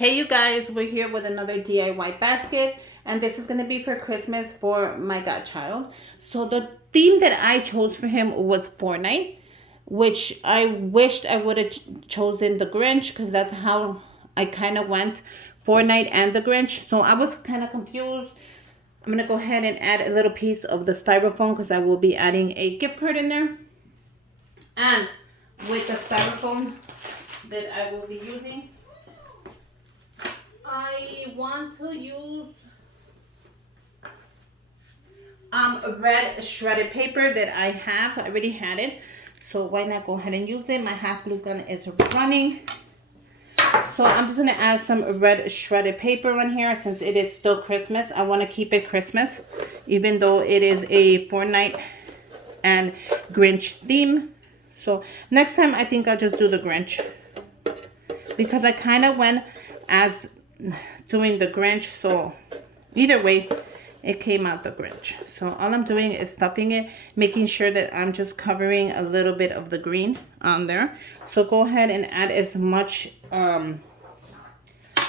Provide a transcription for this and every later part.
Hey you guys, we're here with another DIY basket, and this is going to be for Christmas for my godchild. So the theme that I chose for him was Fortnite, which I wished I would have chosen the Grinch, because that's how I kind of went, Fortnite and the Grinch. So I was kind of confused. I'm going to go ahead and add a little piece of the styrofoam, because I will be adding a gift card in there. And with the styrofoam that I will be using, I want to use a red shredded paper that I have. I already had it, so why not go ahead and use it? My half glue gun is running, so I'm just gonna add some red shredded paper on here since it is still Christmas. I want to keep it Christmas, even though it is a Fortnite and Grinch theme. So next time I think I'll just do the Grinch, because I kind of went as doing the Grinch, so either way it came out the Grinch. So all I'm doing is stuffing it, making sure that I'm just covering a little bit of the green on there. So go ahead and add as much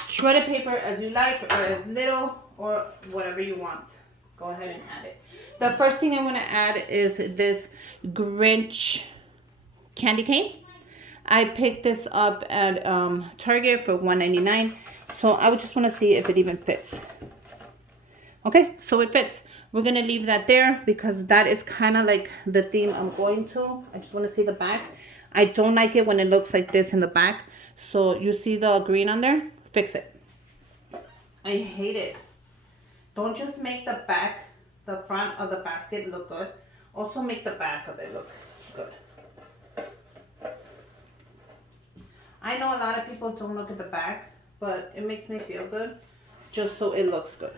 shredded paper as you like, or as little, or whatever you want. Go ahead and add it. The first thing I want to add is this Grinch candy cane. I picked this up at Target for $1.99. So I would just want to see if it even fits. Okay, so it fits. We're going to leave that there because that is kind of like the theme I'm going to. I just want to see the back. I don't like it when it looks like this in the back. So you see the green on there? Fix it. I hate it. Don't just make the back, the front of the basket look good. Also make the back of it look good. I know a lot of people don't look at the back, but it makes me feel good just so it looks good.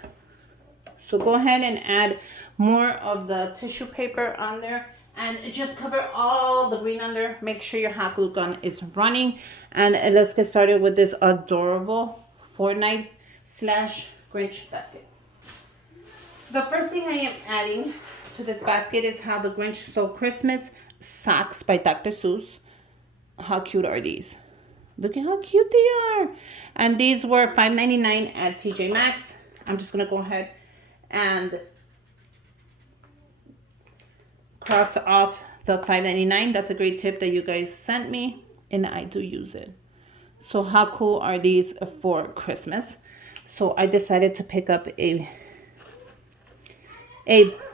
So go ahead and add more of the tissue paper on there and just cover all the green under. Make sure your hot glue gun is running, and let's get started with this adorable Fortnite slash Grinch basket. The first thing I am adding to this basket is How the Grinch Stole Christmas socks by Dr. Seuss. How cute are these? Look at how cute they are. And these were $5.99 at TJ Maxx. I'm just going to go ahead and cross off the $5.99. That's a great tip that you guys sent me, and I do use it. So how cool are these for Christmas? So I decided to pick up a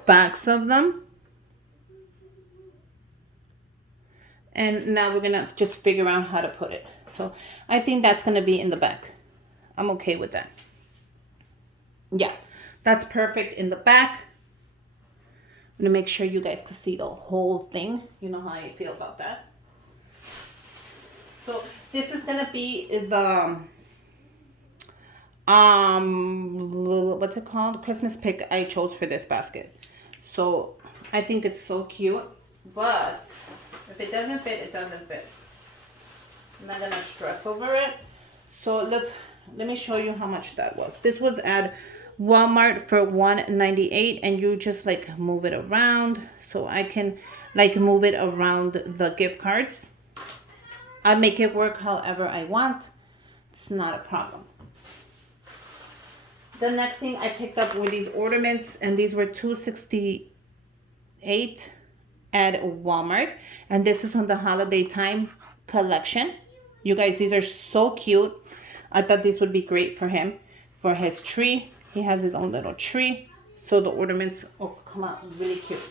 box of them. And now we're going to just figure out how to put it. So I think that's going to be in the back. I'm okay with that. Yeah, that's perfect in the back. I'm going to make sure you guys can see the whole thing. You know how I feel about that. So this is going to be the, what's it called? Christmas pick I chose for this basket. So I think it's so cute, but if it doesn't fit, it doesn't fit. I'm not gonna stress over it. So let me show you how much that was. This was at Walmart for $1.98, and you just like move it around. So I can like move it around the gift cards. I make it work however I want. It's not a problem. The next thing I picked up were these ornaments, and these were $2.68 at Walmart, and this is on the holiday time collection. You guys, these are so cute. I thought this would be great for him, for his tree. He has his own little tree, so the ornaments will come out really cute.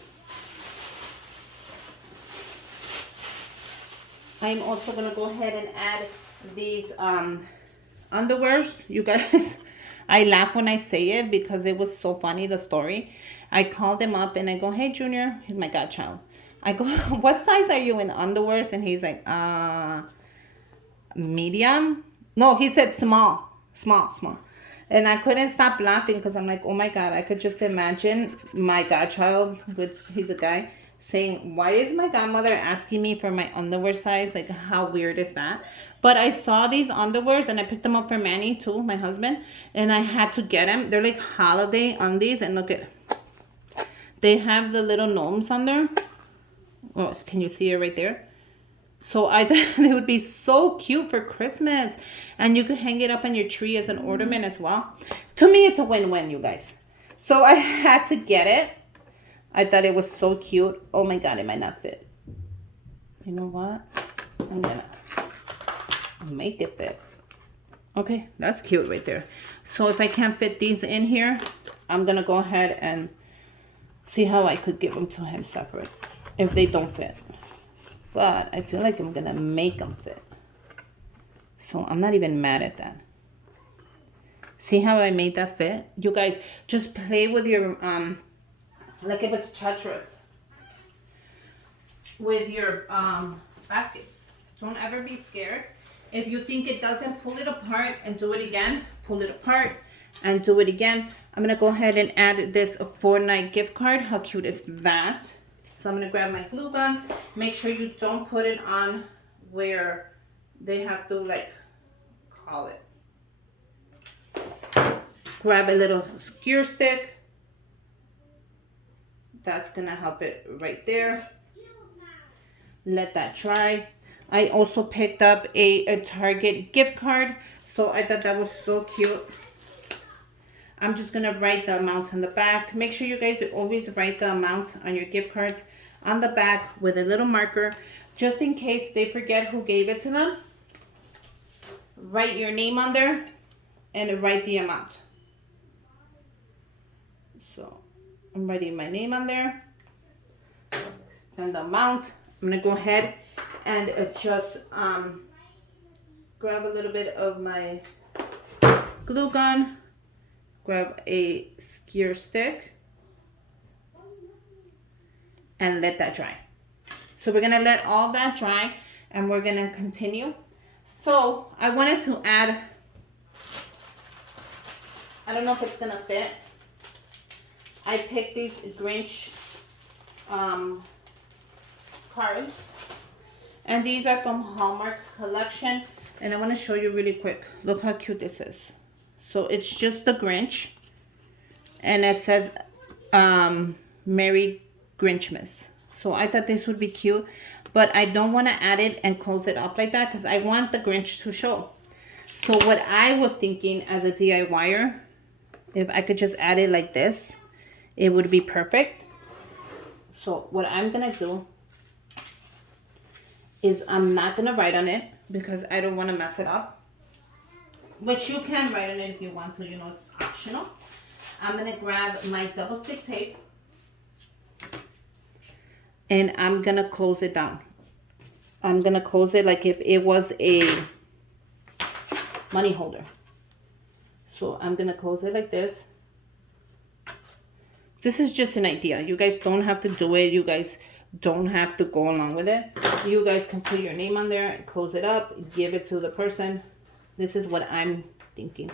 I'm also gonna go ahead and add these underwears. You guys, I laugh when I say it because it was so funny, the story. I called him up and I go, "Hey Junior," he's my godchild. I go, "What size are you in underwears?" And he's like, medium. No, he said small. And I couldn't stop laughing because I'm like, oh my God, I could just imagine my godchild, which he's a guy, saying, "Why is my godmother asking me for my underwear size? Like, how weird is that?" But I saw these underwears and I picked them up for Manny too, my husband, and I had to get them. They're like holiday undies, and look at, they have the little gnomes on there. Oh, can you see it right there? So I thought it would be so cute for Christmas. And you could hang it up on your tree as an ornament as well. To me, it's a win-win, you guys. So I had to get it. I thought it was so cute. Oh my God, it might not fit. You know what? I'm gonna make it fit. Okay, that's cute right there. So if I can't fit these in here, I'm gonna go ahead and see how I could give them to him separate if they don't fit. But I feel like I'm gonna make them fit. So I'm not even mad at that. See how I made that fit? You guys, just play with your, like if it's Tetris, with your baskets. Don't ever be scared. If you think it doesn't, pull it apart and do it again. Pull it apart and do it again. I'm gonna go ahead and add this Fortnite gift card. How cute is that? So I'm gonna grab my glue gun. Make sure you don't put it on where they have to like call it. Grab a little skewer stick. That's gonna help it right there. Let that dry. I also picked up a Target gift card. So I thought that was so cute. I'm just gonna write the amount on the back. Make sure you guys always write the amount on your gift cards on the back with a little marker, just in case they forget who gave it to them. Write your name on there and write the amount. So I'm writing my name on there and the amount. I'm gonna go ahead and just grab a little bit of my glue gun, grab a skewer stick, and let that dry. So we're gonna let all that dry and we're gonna continue. So I wanted to add, I don't know if it's gonna fit. I picked these Grinch cards, and these are from Hallmark collection, and I want to show you really quick. Look how cute this is. So it's just the Grinch, and it says Merry Grinchmas. So I thought this would be cute, but I don't want to add it and close it up like that because I want the Grinch to show. So what I was thinking as a DIYer, if I could just add it like this, it would be perfect. So what I'm gonna do is I'm not gonna write on it because I don't want to mess it up. But you can write on it if you want to, you know, it's optional. I'm gonna grab my double stick tape and I'm gonna close it down. I'm gonna close it like if it was a money holder. So I'm gonna close it like this. This is just an idea. You guys don't have to do it. You guys don't have to go along with it. You guys can put your name on there, close it up, give it to the person. This is what I'm thinking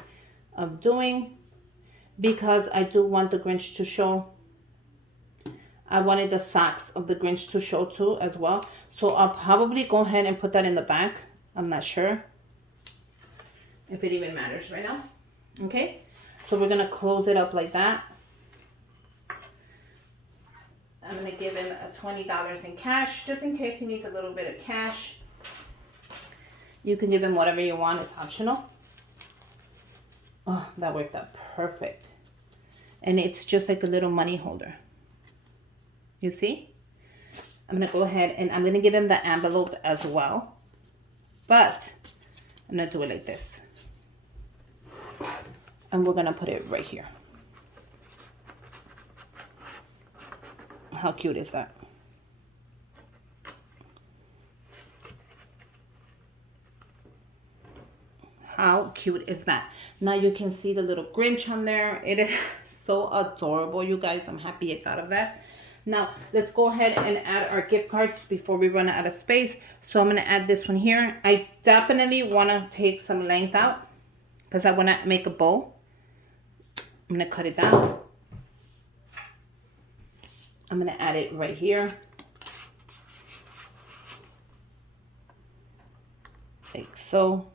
of doing because I do want the Grinch to show. I wanted the socks of the Grinch to show too as well. So I'll probably go ahead and put that in the back. I'm not sure if it even matters right now. Okay, so we're gonna close it up like that. I'm gonna give him a $20 in cash, just in case he needs a little bit of cash. You can give him whatever you want, it's optional. Oh, that worked out perfect. And it's just like a little money holder. You see? I'm gonna go ahead and I'm gonna give him the envelope as well. But I'm gonna do it like this. And we're gonna put it right here. How cute is that? How cute is that? Now you can see the little Grinch on there. It is so adorable, you guys. I'm happy I thought of that. Now let's go ahead and add our gift cards before we run out of space. So I'm going to add this one here. I definitely want to take some length out because I want to make a bow. I'm going to cut it down. I'm going to add it right here. Like so.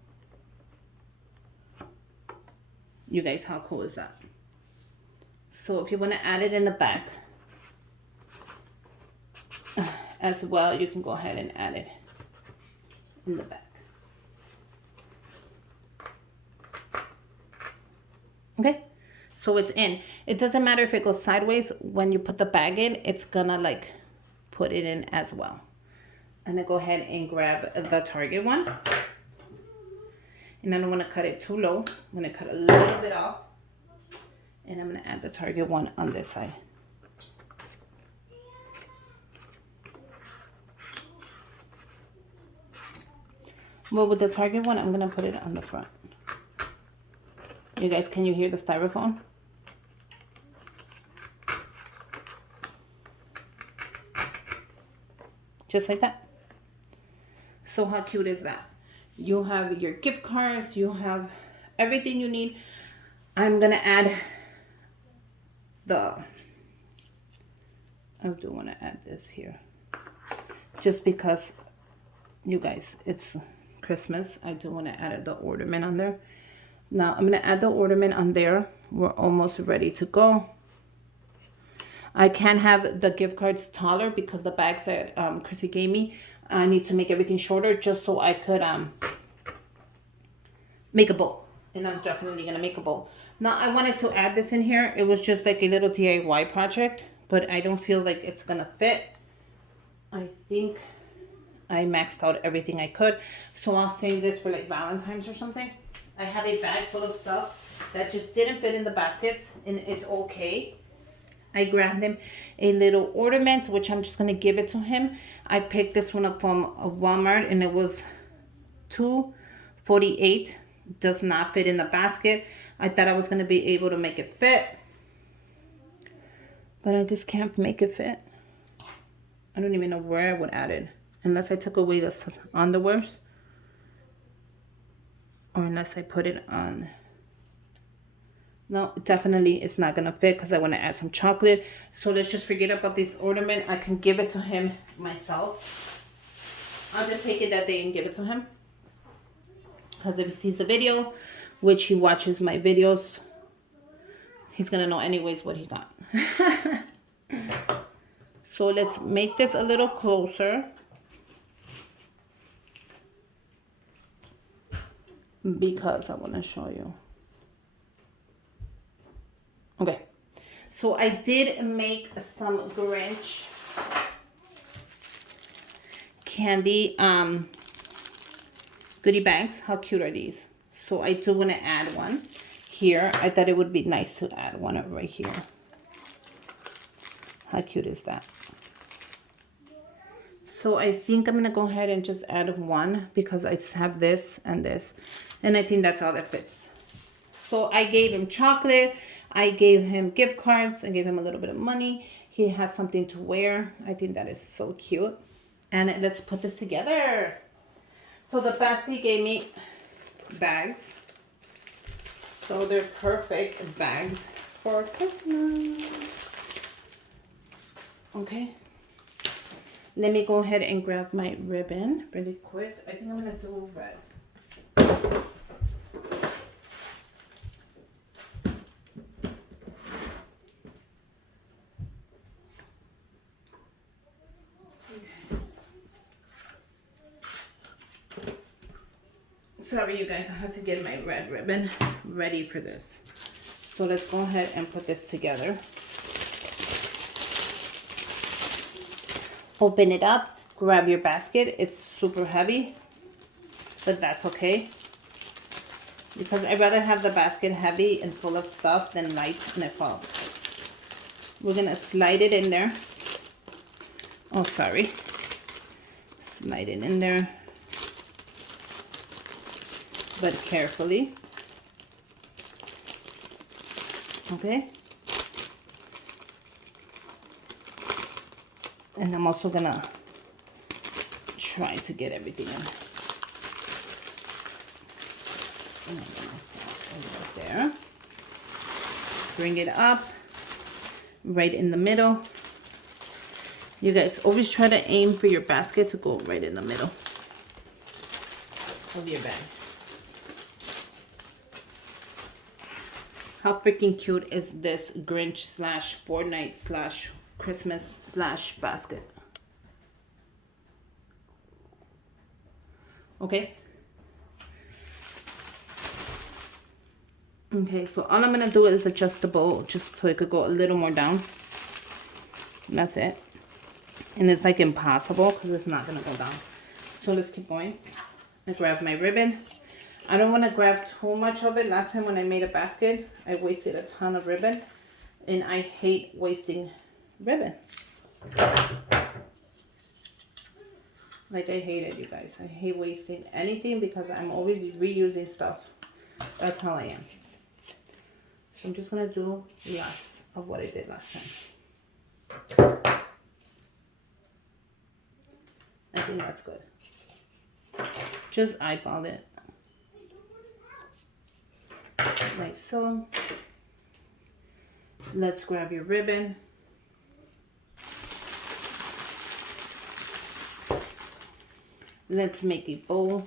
You guys, how cool is that? So if you want to add it in the back as well, you can go ahead and add it in the back. Okay, so it's in. It doesn't matter if it goes sideways. When you put the bag in, it's gonna like put it in as well. I'm gonna go ahead and grab the Target one. And I don't want to cut it too low. I'm going to cut a little bit off. And I'm going to add the Target one on this side. Well, with the Target one, I'm going to put it on the front. You guys, can you hear the styrofoam? Just like that. So how cute is that? You have your gift cards, you have everything you need. I'm gonna add I do want to add this here. Just because, you guys, it's Christmas. I do want to add the ornament on there. Now I'm gonna add the ornament on there. We're almost ready to go. I can have the gift cards taller because the bags that Chrissy gave me, I need to make everything shorter just so I could make a bow. And I'm definitely gonna make a bow. Now I wanted to add this in here. It was just like a little DIY project, but I don't feel like it's gonna fit. I think I maxed out everything I could. So I'll save this for like Valentine's or something. I have a bag full of stuff that just didn't fit in the baskets, and it's okay. I grabbed him a little ornament, which I'm just going to give it to him. I picked this one up from Walmart, and it was $2.48. Does not fit in the basket. I thought I was going to be able to make it fit, but I just can't make it fit. I don't even know where I would add it, unless I took away the underwears, or unless I put it on. No, definitely it's not gonna fit because I want to add some chocolate. So let's just forget about this ornament. I can give it to him myself. I'll just take it that day and give it to him, because if he sees the video, which he watches my videos, he's gonna know anyways what he got. So let's make this a little closer, because I want to show you. Okay, so I did make some Grinch candy goodie bags. How cute are these? So I do want to add one here. I thought it would be nice to add one right here. How cute is that? So I think I'm going to go ahead and just add one, because I just have this and this. And I think that's all that fits. So I gave him chocolate. I gave him gift cards. I gave him a little bit of money. He has something to wear. I think that is so cute. And let's put this together. So the bestie gave me bags. So they're perfect bags for Christmas. Okay. Let me go ahead and grab my ribbon really quick. I think I'm going to do red. Sorry, you guys, I had to get my red ribbon ready for this. So let's go ahead and put this together. Open it up, grab your basket. It's super heavy, but that's okay, because I'd rather have the basket heavy and full of stuff than light and it falls. We're gonna slide it in there. Oh, sorry. Slide it in there, but carefully. Okay. And I'm also gonna try to get everything in. Right there. Bring it up right in the middle. You guys always try to aim for your basket to go right in the middle of your bag. How freaking cute is this Grinch / Fortnite / Christmas / basket? Okay. Okay, so all I'm gonna do is adjust the bow just so it could go a little more down. And that's it. And it's like impossible because it's not gonna go down. So let's keep going. I grab my ribbon. I don't want to grab too much of it. Last time when I made a basket, I wasted a ton of ribbon. And I hate wasting ribbon. Like, I hate it, you guys. I hate wasting anything because I'm always reusing stuff. That's how I am. So I'm just going to do less of what I did last time. I think that's good. Just eyeball it. Like so. Let's grab your ribbon. Let's make a bow.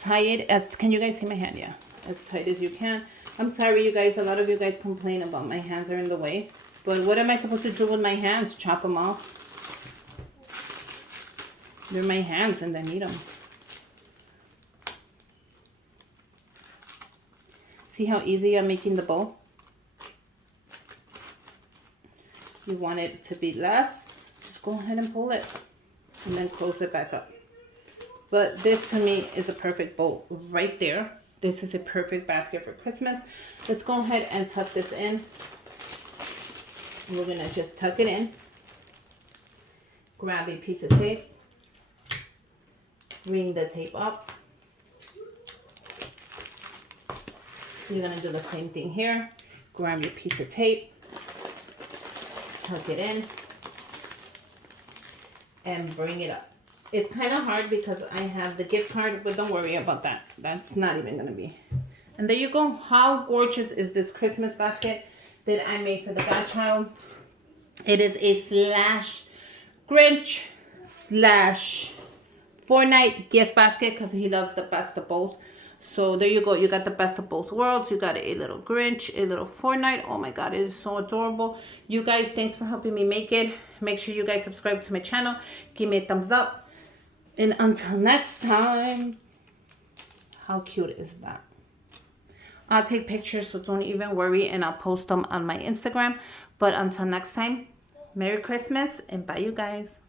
Tie it as, can you guys see my hand? Yeah, as tight as you can. I'm sorry, you guys. A lot of you guys complain about my hands are in the way. But what am I supposed to do with my hands? Chop them off? They're my hands and I need them. See how easy I'm making the bow? You want it to be less, just go ahead and pull it. And then close it back up. But this to me is a perfect bow right there. This is a perfect basket for Christmas. Let's go ahead and tuck this in. We're gonna just tuck it in. Grab a piece of tape. Ring the tape up. You're gonna do the same thing here. Grab your piece of tape. Tuck it in. And bring it up. It's kind of hard because I have the gift card, but don't worry about that. That's not even going to be. And there you go. How gorgeous is this Christmas basket that I made for the godchild? It is a slash Grinch slash Fortnite gift basket because he loves the best of both. So there you go. You got the best of both worlds. You got a little Grinch, a little Fortnite. Oh my God, it is so adorable. You guys, thanks for helping me make it. Make sure you guys subscribe to my channel. Give me a thumbs up. And until next time, how cute is that? I'll take pictures, so don't even worry, and I'll post them on my Instagram. But until next time, Merry Christmas and bye, you guys.